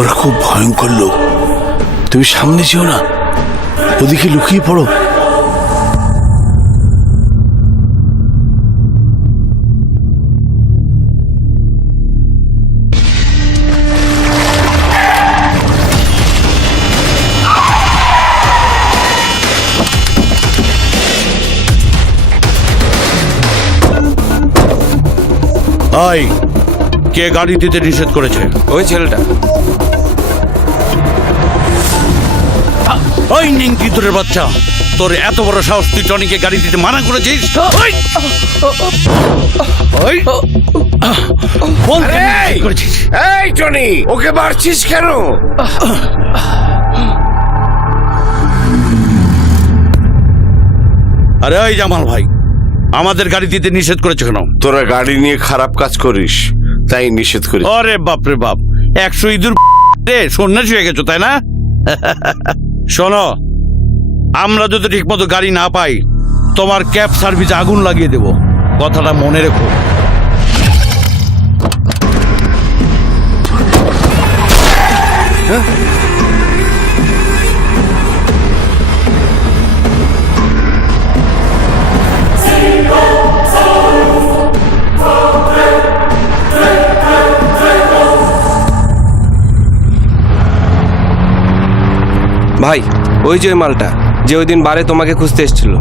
ওরা খুব ভয়ঙ্কর লোক। তুমি সামনে যেও না। ওদিকে লুকিয়ে পড়ো। আই কে গাড়ি দিতে নিষেধ করেছে? ওই ছেলেটা। ওই বাচ্চা তোর এত বড় সাহস তুই টনিকে গাড়ি দিতে মানা করেছিস? ওই! ওই! বল কেন এই! নিষেধ করেছিস? এই টনি ওকে মারছিস কেন? আরে ওই জামাল ভাই আমাদের গাড়ি দিতে নিষেধ করেছে কেন? তোরা গাড়ি নিয়ে খারাপ কাজ করিস। তাই নিষেধ করি। আরে বাপ রে বাপ। একশো ইঁদুর রে, সন্ন্যাসী হয়ে গেছো, তাই না? শোনো, আমরা যদি ঠিকমতো গাড়ি না পাই, তোমার ক্যাব সার্ভিস আগুন লাগিয়ে দেব। কথাটা মনে রেখো। ওই যে ওই মালটা যে ওই দিন বারে তোমাকে খুঁজতে এসেছিল।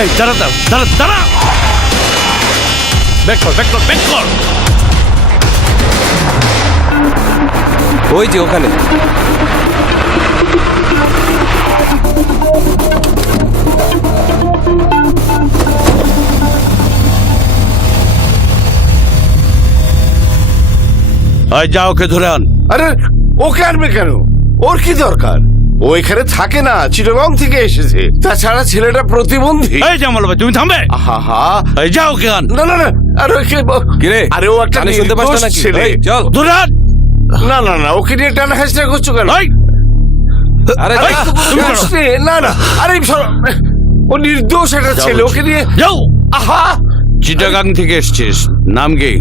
এই দাঁড়া দাঁড়া দাঁড়া দাঁড়া ব্যাক কর ব্যাক কর ব্যাক কর ওই যে ওখানে। আয় যা ওকে ধরে আন। আরে ওকে আনবে কেন? ওর কি দরকার? ও এখানে থাকে না চিটাগং থেকে এসেছে। তাছাড়া ছেলেটা প্রতিবন্ধী। এই জামাল ভাই তুমি থামবে? হা হা এই যা ওকে আন। না না না আরে ওকে কিরে আরে ও একটা শুনতে পাচ্ছ নাকি? ছেলে। চল। ধরে না না না ওকে নিয়ে টানা হাসটা করছ কেন? আরে তুমি আসছে, না না আরে। ও নির্দোষ একটা ছেলে ওকে নিয়ে যাও। আহা! চিটাগাং থেকে এসছিস। নাম কি?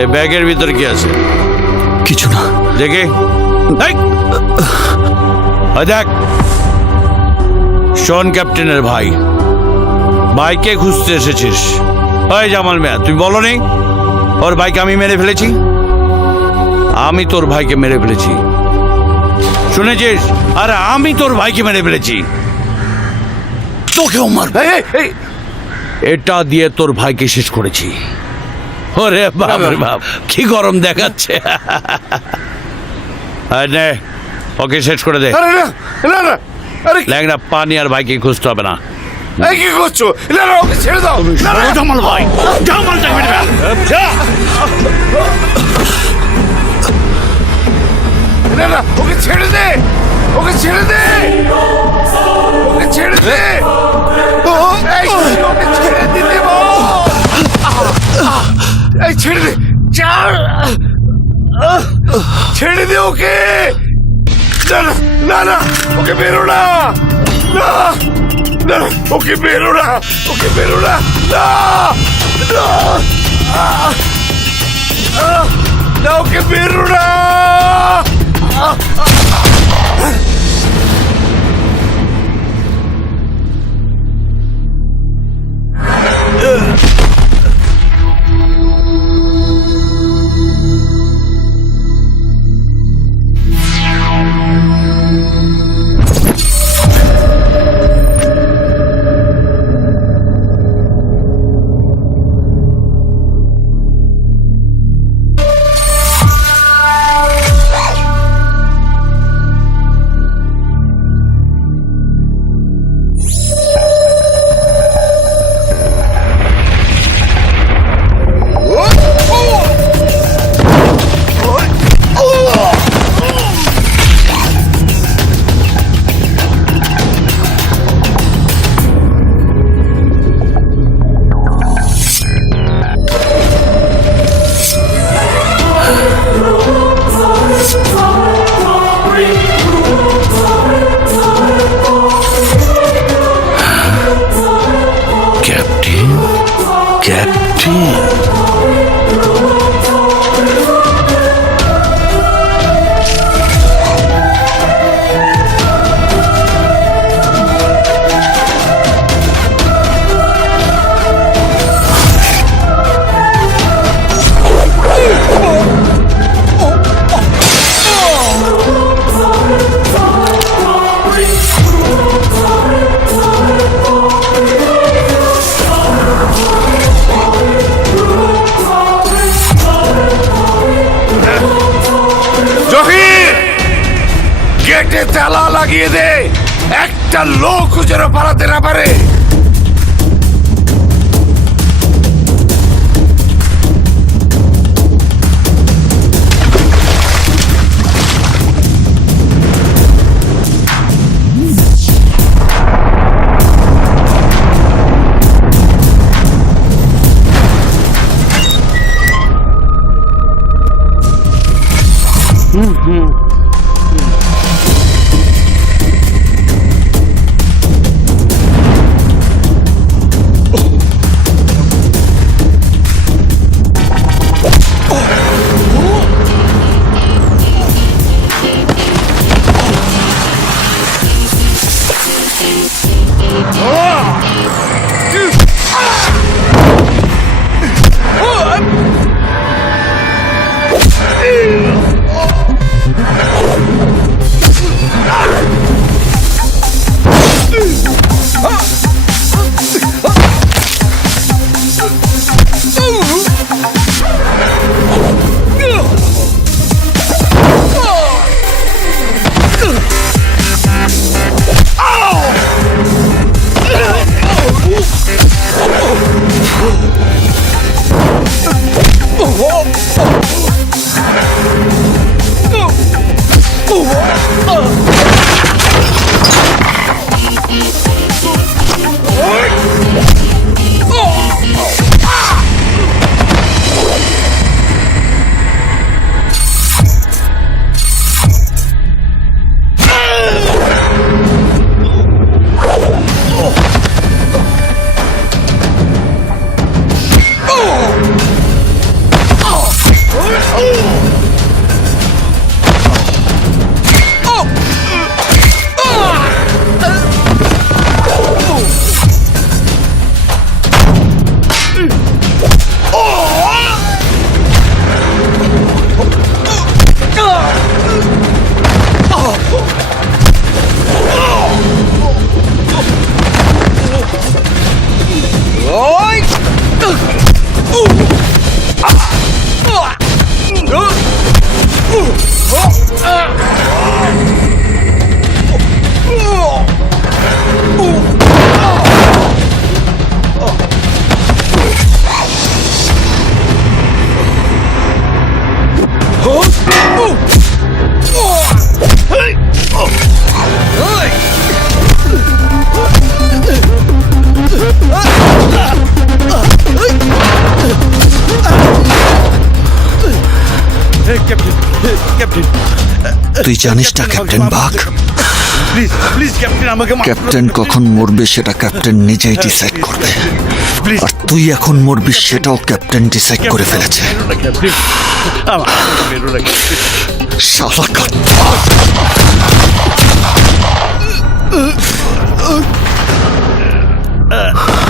এই ব্যাগের ভিতরে কি আছে? কিছু না। দেখে দেখ শোন ক্যাপ্টেনের ভাই। বাইকে খুঁজতে এসেছিস। ওই জামাল মিয়া তুমি বলো নি ওর বাইক আমি মেরে ফেলেছি? আমি তোর ভাইকে মেরে ফেলেছি। শুনেছিস? আরে আমি তোর ভাইকে মেরে ফেলেছি। তোকেও মার এটা দিয়ে তোর ভাইকে শেষ করেছি। ওরে বাপ কি গরম দেখাচ্ছে। নে ওকে শেষ করে দে। আরে না না না আরে ল্যাংড়া পানি আর ভাইকে খুঁজতে হবে না। এই কি করছ? না না ওকে ছেড়ে দাও। না না। জামাল ভাই। জামাল যাবে না না না ওকে ছেড়ে দে। ওকে ছেড়ে দে। ওকে ছেড়ে দে। ও, ওকে ছেড়ে দিতে বল। এই ছেড়ে দে। চার ছেড়ে দে ওকে না না না না ওকে বেরো না না না ওকে বেরো না ওকে বেরো না না না আহ, আহ, না ওকে বেরো না ক্যাপ্টেন গেটে তালা লাগিয়ে দে? একটা লোক যেন পালাতে না পারে। ক্যাপ্টেন তুই জানিস না ক্যাপ্টেন বাঘ? ক্যাপ্টেন কখন মরবে সেটা ক্যাপ্টেন নিজেই ডিসাইড করবে। আর তুই এখন মরবি সেটাও ক্যাপ্টেন ডিসাইড করে ফেলেছে। Uh...